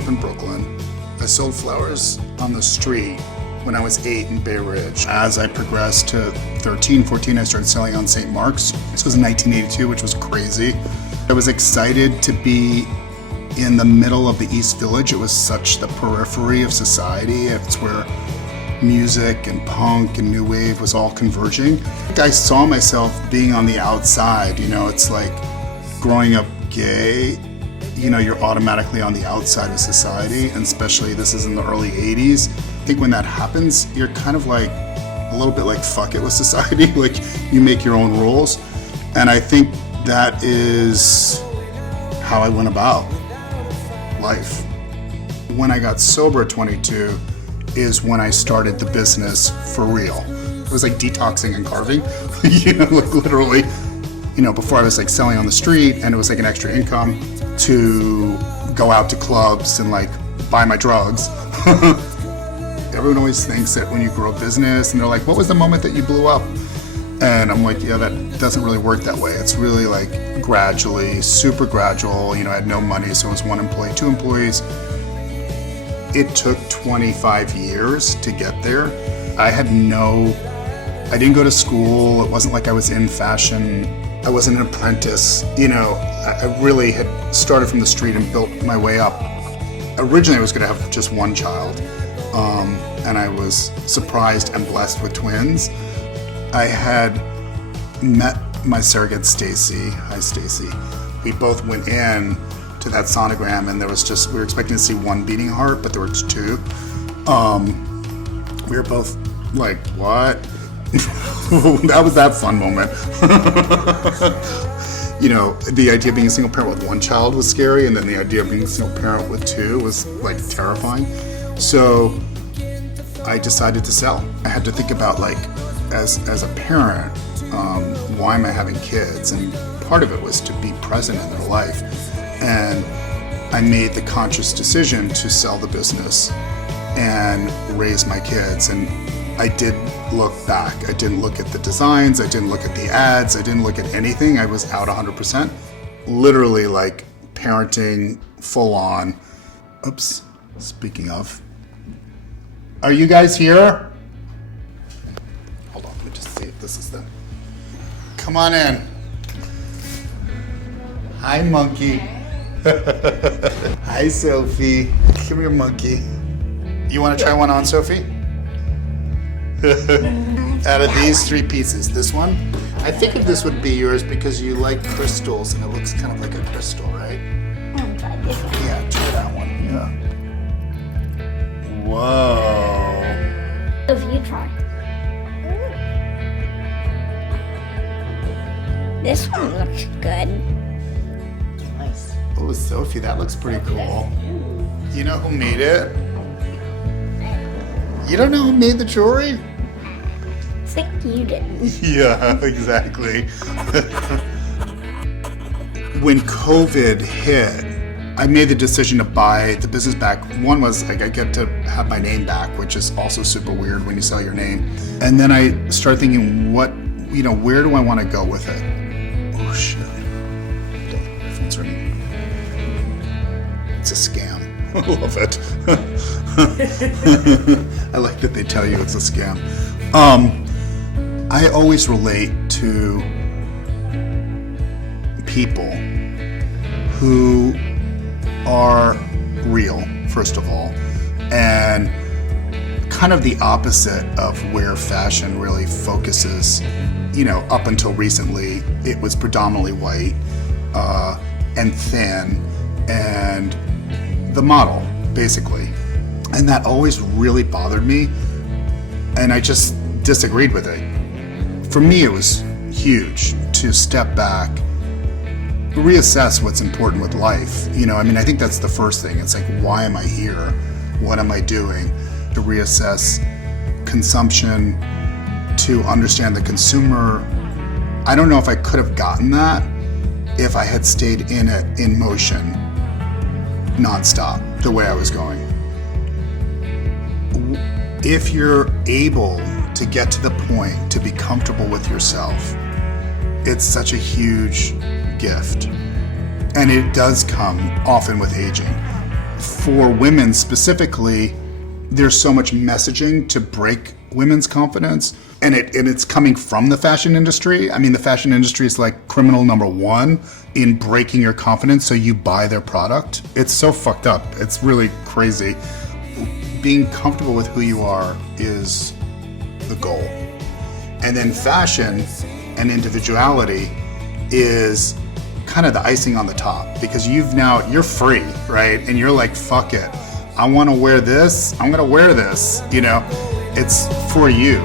up in Brooklyn. I sold flowers on the street when I was 8 in Bay Ridge. As I progressed to 13, 14, I started selling on St. Mark's. This was in 1982, which was crazy. I was excited to be in the middle of the East Village. It was such the periphery of society. It's where music and punk and new wave was all converging. I saw myself being on the outside. It's like growing up gay, you're automatically on the outside of society, and especially this is in the early 80s. I think when that happens, you're kind of like a little bit like fuck it with society. Like you make your own rules. And I think that is how I went about life. When I got sober at 22 is when I started the business for real. It was like detoxing and carving, like literally, before I was like selling on the street and it was like an extra income to go out to clubs and like buy my drugs. Everyone always thinks that when you grow a business and they're like, what was the moment that you blew up? And I'm like, yeah, that doesn't really work that way. It's really like gradually, super gradual. I had no money, so it was 1 employee, 2 employees. It took 25 years to get there. I didn't go to school. It wasn't like I was in fashion. I wasn't an apprentice. I really had started from the street and built my way up. Originally, I was going to have just 1 child, and I was surprised and blessed with twins. I had met my surrogate, Stacy. Hi, Stacy. We both went in to that sonogram, and we were expecting to see 1 beating heart, but there were 2. We were both like, what? That was that fun moment. The idea of being a single parent with 1 child was scary, and then the idea of being a single parent with 2 was like terrifying. So I decided to sell. I had to think about like, as a parent, why am I having kids? And part of it was to be present in their life. And I made the conscious decision to sell the business and raise my kids. And I did look back. I didn't look at the designs. I didn't look at the ads. I didn't look at anything. I was out 100%. Literally like parenting full on. Oops, speaking of. Are you guys here? Hold on, let me just see if this is the... Come on in. Hi, monkey. Hi, Sophie. Come here, monkey. You want to try one on, Sophie? Out of these 3 pieces, this one? I figured this would be yours because you like crystals and it looks kind of like a crystal, right? I'll try this one. Yeah, try that one. Yeah. Whoa. If you try. This one looks good. Nice. Oh, Sophie, that looks pretty cool. You know who made it? You don't know who made the jewelry? I think you did. Yeah, exactly. When COVID hit, I made the decision to buy the business back. One was like I get to have my name back, which is also super weird when you sell your name. And then I started thinking, where do I want to go with it? Oh shit. My phone's ringing. It's a scam. I love it. I like that they tell you it's a scam. I always relate to people who are real, first of all, and kind of the opposite of where fashion really focuses. Up until recently, it was predominantly white and thin and the model, basically. And that always really bothered me, and I just disagreed with it. For me, it was huge to step back, reassess what's important with life. I think that's the first thing. It's like, why am I here? What am I doing? To reassess consumption, to understand the consumer. I don't know if I could have gotten that if I had stayed in it in motion, nonstop, the way I was going. If you're able to get to the point to be comfortable with yourself, it's such a huge gift. And it does come often with aging. for women specifically, there's so much messaging to break women's confidence, and it's coming from the fashion industry. I mean, the fashion industry is like criminal number one in breaking your confidence so you buy their product. It's so fucked up. It's really crazy. Being comfortable with who you are is the goal. And then fashion and individuality is kind of the icing on the top, because you're free, right? And you're like, fuck it. I want to wear this. I'm going to wear this. You know, it's for you.